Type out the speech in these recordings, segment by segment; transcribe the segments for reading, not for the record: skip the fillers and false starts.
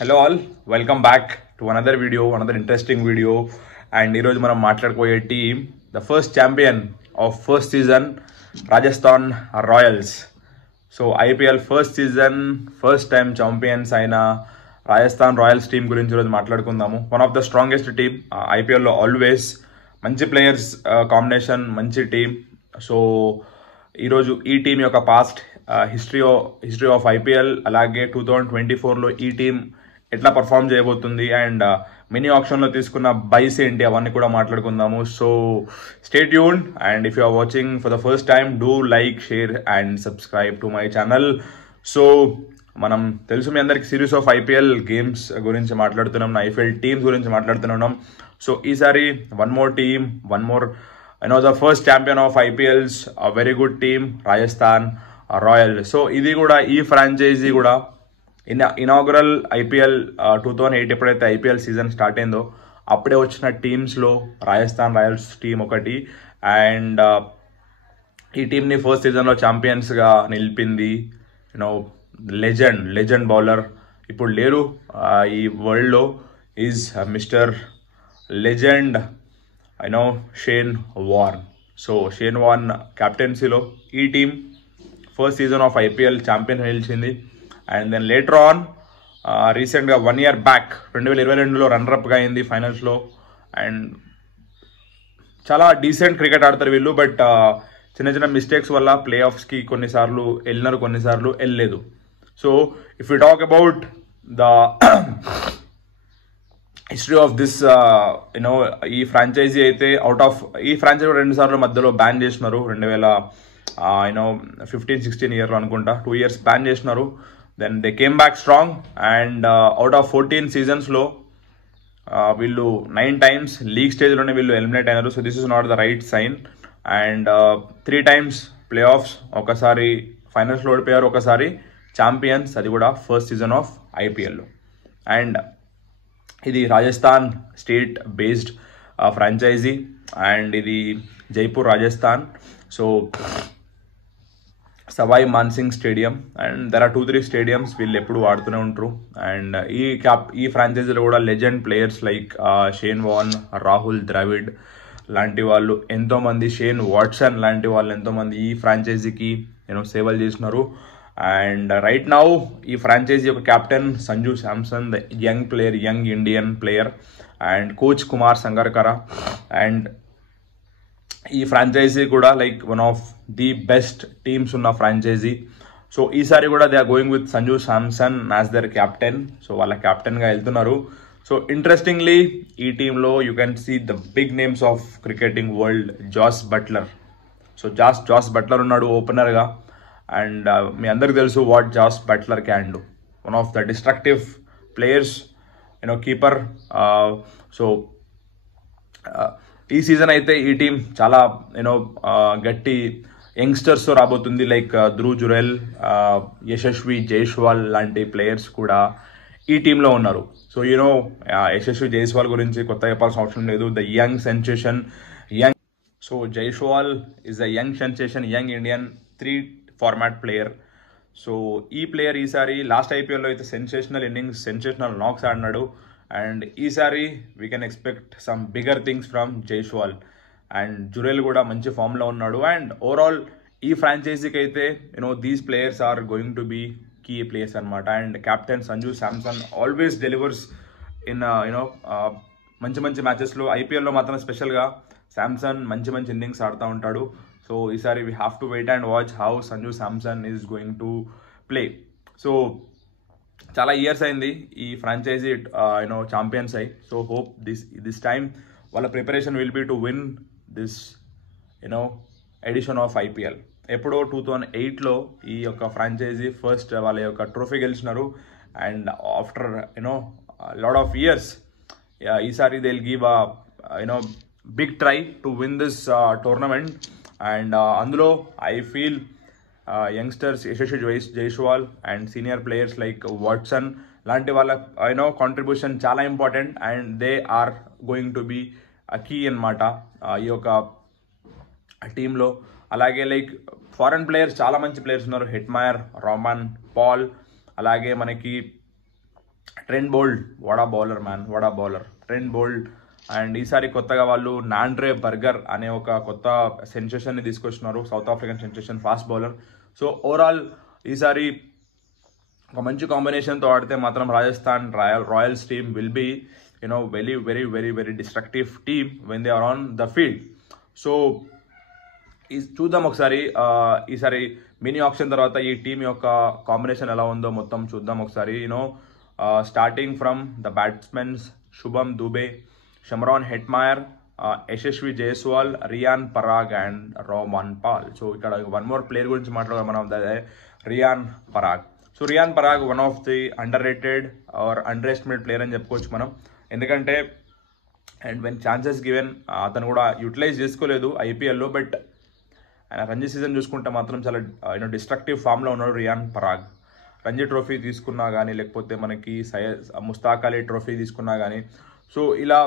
Hello all, welcome back to another video, another interesting video. And ఈ రోజు మనం మాట్లాడుకోయే team the first champion of first season Rajasthan Royals. So IPL first season first time champions అయిన Rajasthan Royals team గురించి ఈరోజు మాట్లాడుకుందాము. One of the strongest team ఐపీఎల్లో always. మంచి ప్లేయర్స్ కాంబినేషన్, మంచి టీం. సో ఈరోజు ఈ టీం యొక్క పాస్ట్ హిస్టరీ ఆఫ్ ఐపీఎల్, అలాగే 2024లో ఈ టీం ఎట్లా పర్ఫామ్ చేయబోతుంది అండ్ మినీ ఆప్షన్లో తీసుకున్న బైస్ ఏంటి అవన్నీ కూడా మాట్లాడుకుందాము. So stay tuned and if you are watching for the first time do like, share and subscribe to my channel. So మనం తెలుసు మీ అందరికి సిరీస్ ఆఫ్ ఐపీఎల్ గేమ్స్ గురించి మాట్లాడుతున్నాం, ఐపీఎల్ టీమ్స్ గురించి మాట్లాడుతున్నాం. సో ఈసారి one more the first champion of IPLs, very good team Rajasthan royal. So ఇది కూడా ఈ ఫ్రాంచైజీ కూడా ఇనాగరల్ ఐపీఎల్ 2008 ఎప్పుడైతే ఐపీఎల్ సీజన్ స్టార్ట్ అయిందో అప్పుడే వచ్చిన టీమ్స్లో రాజస్థాన్ రాయల్స్ టీం ఒకటి. అండ్ ఈ టీంని ఫస్ట్ సీజన్లో ఛాంపియన్స్గా నిలిపింది లెజెండ్ బౌలర్, ఇప్పుడు లేరు ఈ వరల్డ్లో, is mister legend Shane Warne. So Shane Warne క్యాప్టెన్సీలో ఈ team first season of IPL champion నిలిచింది. అండ్ దెన్ లేటర్ ఆన్ రీసెంట్గా 1 year బ్యాక్ 2022లో రన్నరప్గా అయింది ఫైనల్స్లో. అండ్ చాలా డీసెంట్ క్రికెట్ ఆడతారు వీళ్ళు, బట్ చిన్న మిస్టేక్స్ వల్ల ప్లే ఆఫ్స్కి కొన్నిసార్లు వెళ్ళినారు, కొన్నిసార్లు వెళ్ళలేదు. So if you talk about the history of this ఈ ఫ్రాంచైజీ అయితే ఈ ఫ్రాంచైజీ 2 సార్లు మధ్యలో బ్యాన్ చేసినారు. 2015-16 ఇయర్లో అనుకుంటా 2 years బ్యాన్ చేసినారు. Then they came back strong and out of 14 సీజన్స్లో వీళ్ళు 9 times లీగ్ స్టేజ్లోనే వీళ్ళు ఎలిమినేట్ అయినారు. So this is not the right sign. And 3 times playoffs, ఒకసారి ఫైనల్స్లో ఓడిపోయారు, ఒకసారి ఛాంపియన్స్, అది కూడా ఫస్ట్ సీజన్ ఆఫ్ ఐపీఎల్లో. అండ్ ఇది Rajasthan state based franchise and ఇది Jaipur Rajasthan. So Sawai Mansingh stadium and there are 2-3 stadiums వీళ్ళు ఎప్పుడు ఆడుతూనే ఉంటారు. అండ్ ఈ ఫ్రాంచైజీలో కూడా legend players like Shane Warne, Rahul Dravid లాంటి వాళ్ళు ఎంతోమంది, షేన్ వాట్సన్ లాంటి వాళ్ళు ఎంతోమంది ఈ ఫ్రాంచైజీకి సేవలు చేసినారు. అండ్ రైట్ నౌ ఈ ఫ్రాంచైజీ యొక్క captain Sanju Samson, the young player, young Indian player, and coach Kumar Sangakkara. And ఈ ఫ్రాంచైజీ కూడా like one of the best teams ఉన్న ఫ్రాంచైజీ. సో ఈసారి కూడా they are going with Sanju Samson as their captain. So వాళ్ళ క్యాప్టెన్గా వెళ్తున్నారు. సో ఇంట్రెస్టింగ్లీ ఈ టీంలో you can see the big names of cricketing world. Jos Buttler. So Jos Buttler ఉన్నాడు ఓపెనర్గా. అండ్ మీ అందరికి తెలుసు what Jos Buttler can do. One of the destructive players, keeper. So ఈ సీజన్ అయితే ఈ టీం చాలా గట్టి యంగ్స్టర్స్తో రాబోతుంది. లైక్ ధ్రువ్ జురెల్, యశస్వి జైస్వాల్ లాంటి ప్లేయర్స్ కూడా ఈ టీంలో ఉన్నారు. సో యశస్వి జైస్వాల్ గురించి కొత్త చెప్పాల్సిన అవసరం లేదు. The young sensation, so Jaiswal is the young sensation, young Indian 3 format player. So ఈ ప్లేయర్ ఈసారి లాస్ట్ ఐపీఎల్లో అయితే సెన్సేషనల్ ఇన్నింగ్స్, సెన్సేషనల్ నాక్స్ ఆడినాడు. అండ్ ఈసారి we can expect some bigger things from Jaiswal. And Jurel కూడా మంచి ఫామ్లో ఉన్నాడు. అండ్ ఓవరాల్ ఈ ఫ్రాంచైజీకి అయితే these players are going to be key players అనమాట. And captain Sanju Samson always delivers in మంచి మ్యాచెస్లో. ఐపీఎల్లో మాత్రం స్పెషల్గా శాంసన్ మంచి ఇన్నింగ్స్ ఆడుతూ ఉంటాడు. సో ఈసారి we have to wait and watch how Sanju Samson is going to play. So చాలా ఇయర్స్ అయింది ఈ ఫ్రాంచైజీ ఛాంపియన్స్ అయ్యి. సో హోప్ దిస్ టైమ్ వాళ్ళ preparation will be to win this edition of IPL. ఎప్పుడో 2008లో ఈ యొక్క ఫ్రాంచైజీ ఫస్ట్ వాళ్ళ యొక్క ట్రోఫీ గెలిచినారు. And after lot of years ఈసారి they will give big try to win this tournament. And అందులో I feel youngsters Yashasvi Jaiswal and senior players like Watson లాంటి వాళ్ళ కాంట్రిబ్యూషన్ చాలా important. And they are going to be key అనమాట ఈ యొక్క టీంలో. అలాగే లైక్ ఫారెన్ ప్లేయర్స్ చాలా మంచి ప్లేయర్స్ ఉన్నారు. హెట్మయర్, రోమన్, పాల్, అలాగే మనకి ట్రెంట్ బోల్ట్, వాడా బౌలర్ మ్యాన్, వాడా బౌలర్ ట్రెంట్ బోల్ట్. అండ్ ఈసారి కొత్తగా వాళ్ళు నాండ్రే బర్గర్ అనే ఒక కొత్త సెన్సేషన్ని తీసుకొచ్చినారు, South African sensation fast bowler. So overall ఈసారి ఒక మంచి కాంబినేషన్తో ఆడితే మాత్రం Rajasthan Royals team will be very very very very destructive team when they are on the field. So చూద్దాం ఒకసారి ఈసారి మినీ ఆప్షన్ తర్వాత ఈ టీం యొక్క కాంబినేషన్ ఎలా ఉందో మొత్తం చూద్దాం ఒకసారి. Starting from the batsmens Shubham Dubey, Shimron Hetmyer, Yashasvi Jaiswal, Riyan Parag and Rovman Powell. So ఇక్కడ వన్ మోర్ ప్లేయర్ గురించి మాట్లాడాలి మనం, అదే Riyan Parag. So Riyan Parag one of the underrated or underestimate player అని చెప్పుకోవచ్చు మనం. ఎందుకంటే అండ్ వెన్ ఛాన్సెస్ గివెన్ అతను కూడా యూటిలైజ్ చేసుకోలేదు ఐపీఎల్లో. బట్ ఆయన రంజీ సీజన్ చూసుకుంటే మాత్రం చాలా డిస్ట్రక్టివ్ ఫామ్లో ఉన్నాడు రియాన్ పరాగ్. రంజీ ట్రోఫీ తీసుకున్నా కానీ, లేకపోతే మనకి ముస్తాక్ అలీ ట్రోఫీ తీసుకున్నా కానీ, సో ఇలా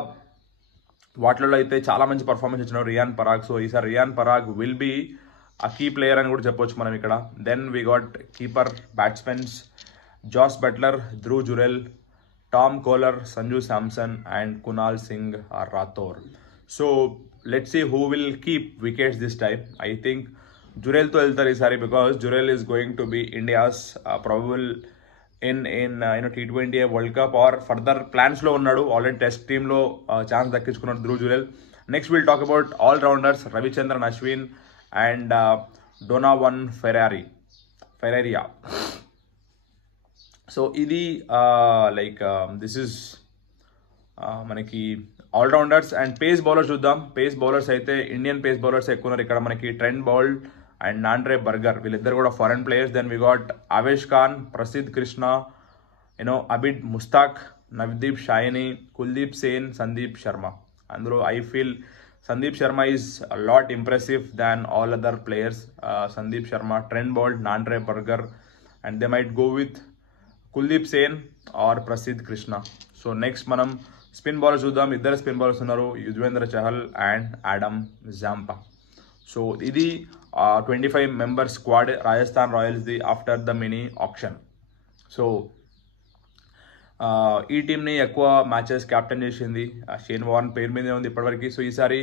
వాటిలో అయితే చాలా మంచి పర్ఫార్మెన్స్ ఇచ్చినాడు రియాన్ పరాగ్. సో ఈసారి Riyan Parag will be a key player అని కూడా చెప్పొచ్చు మనం ఇక్కడ. Then we got keeper batsmen Jos Buttler, Dhruv Jurel, Tom Kohler, Sanju Samson and Kunal Singh Rathore. So let's see who will keep wickets this time. I think Jurel to వెళ్తారు ఈసారి, because Jurel is going to be India's probable in T20 World Cup or further plans లో ఉన్నాడు. Already test team లో chance దక్కించుకున్నాడు Dhruv Jurel. Next will talk about all rounders Ravichandran Ashwin and Donovan Ferreira. So ఇది this is మనకి all rounders. And pace bowlers చూద్దాం. Pace bowlers అయితే Indian pace bowlers ఎక్కువ ఉన్నారు ఇక్కడ మనకి. Trent Boult and Nandre Burger, వీళ్ళిద్దరు కూడా foreign players. Then we got Avesh Khan, Prasidh Krishna, Abid Mushtaq, Navdeep Saini, Kuldeep Sen, Sandeep Sharma. అందులో I feel Sandeep Sharma is lot impressive than all other players. Sandeep Sharma, Trent Boult, Nandre Burger, and they might go with Kuldeep Sen or Prasidh Krishna. So next మనం spin bowlers చూద్దాం. ఇద్దరు spin bowlers ఉన్నారు, Yuzvendra Chahal and Adam Zampa. So ఇది 25 member squad Rajasthan రాయల్స్ది after the mini auction. So ఈ టీంని ఎక్కువ matches captain చేసింది షేన్ వార్న్ పేరు మీదే ఉంది ఇప్పటివరకు. సో ఈసారి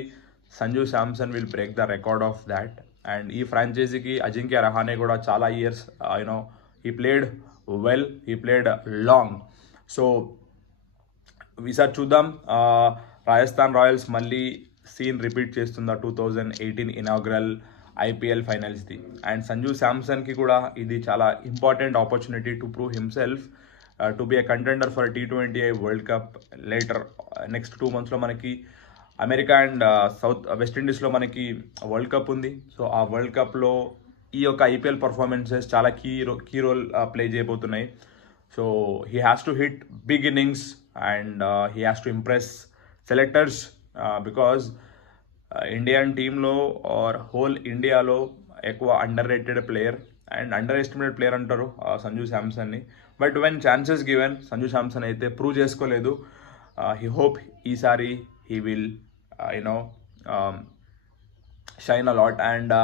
Sanju Samson will break the record of that. And ఈ ఫ్రాంచైజీకి అజింక్య రహానే కూడా చాలా years he played well, he played long. So ఈసారి చూద్దాం రాజస్థాన్ రాయల్స్ మళ్ళీ సీన్ రిపీట్ చేస్తుందా 2018 ఇనాగ్రల్ ఐపీఎల్ ఫైనల్స్ది. అండ్ సంజు శాంసన్కి కూడా ఇది చాలా important opportunity to prove himself to be a contender for T20 world cup later. Next 2 monthsలో మనకి అమెరికా అండ్ వెస్టిండీస్లో మనకి world cup ఉంది. సో ఆ వరల్డ్ కప్లో ఈ యొక్క ఐపీఎల్ పర్ఫార్మెన్సెస్ చాలా కీ రోల్ ప్లే చేయబోతున్నాయి. So he has to hit big innings and he has to impress selectors because Indian టీంలో ఆర్ హోల్ ఇండియాలో ఎక్కువ underrated player and underestimated player అంటారు సంజు శాంసన్ని. But when chances given Sanju Samson అయితే prove చేసుకోలేదు. He hope ఈసారి he will shine a lot. And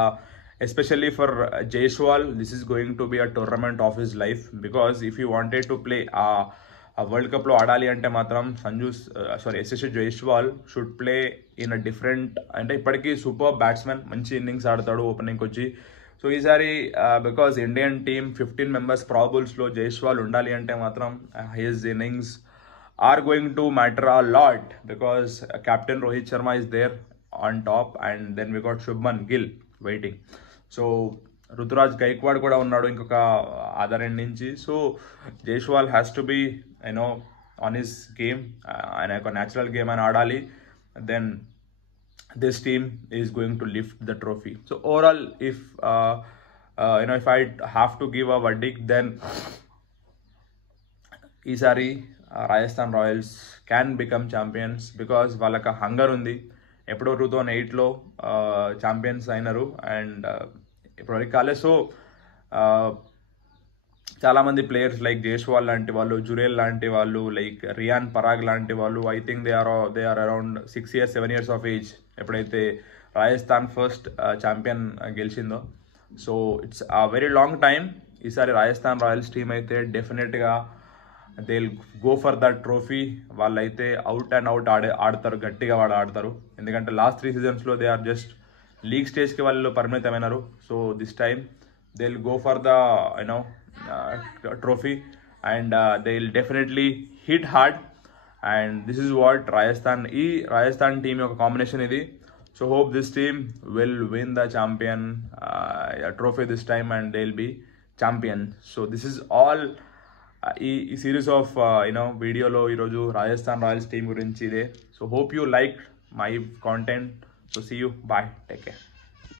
especially for Jaiswal, this is going to be a tournament of his life, because if he wanted to play ఆ world కప్లో ఆడాలి అంటే మాత్రం Yashasvi Jaiswal should play in a different, అంటే ఇప్పటికీ super batsmen, మంచి innings ఆడతాడు ఓపెనింగ్కి వచ్చి. సో ఈసారి బికాజ్ ఇండియన్ టీమ్ 15 మెంబర్స్ ప్రాబుల్స్లో జైస్వాల్ ఉండాలి అంటే మాత్రం his innings are going to matter a lot, because captain Rohit Sharma is there on top and then we got Shubman Gill waiting. So Ruturaj Gaikwad కూడా ఉన్నాడు ఇంకొక అదర్ ఎండ్ నుంచి. So Jaiswal has to be on his game, ఆయన యొక్క న్యాచురల్ గేమ్ అని ఆడాలి. Then this team is going to lift the trophy. So overall if if I have to give a verdict, then ఈసారి Rajasthan Royals can become champions, because వాళ్ళకి hunger ఉంది. ఎప్పుడో 2008లో champions అయినారు and ఇప్పటివరకు కాలేదు. సో చాలామంది ప్లేయర్స్ లైక్ జైస్వాల్ లాంటి వాళ్ళు, జురేల్ లాంటి వాళ్ళు, లైక్ రియాన్ పరాగ్ లాంటి వాళ్ళు, I think they are around 6 years 7 years of age ఎప్పుడైతే రాజస్థాన్ ఫస్ట్ ఛాంపియన్ గెలిచిందో. So it's a very long time. ఈసారి రాజస్థాన్ రాయల్స్ టీమ్ అయితే డెఫినెట్గా they will go for that trophy. వాళ్ళైతే అవుట్ అండ్ అవుట్ ఆడతారు, గట్టిగా ఆడతారు. ఎందుకంటే లాస్ట్ 3 seasonsలో దే ఆర్ జస్ట్ లీగ్ స్టేజ్కి వాళ్ళు పరిమితమైనారు. So this time they will go for the trophy and they will definitely hit hard. And this is what Rajasthan team యొక్క కాంబినేషన్ ఇది. So hope this team will win the champion trophy this time and they will be champion. So this is all ఈ series of వీడియోలో ఈరోజు Rajasthan Royals team గురించి ఇదే. So hope you like my content. So see you, bye, take care.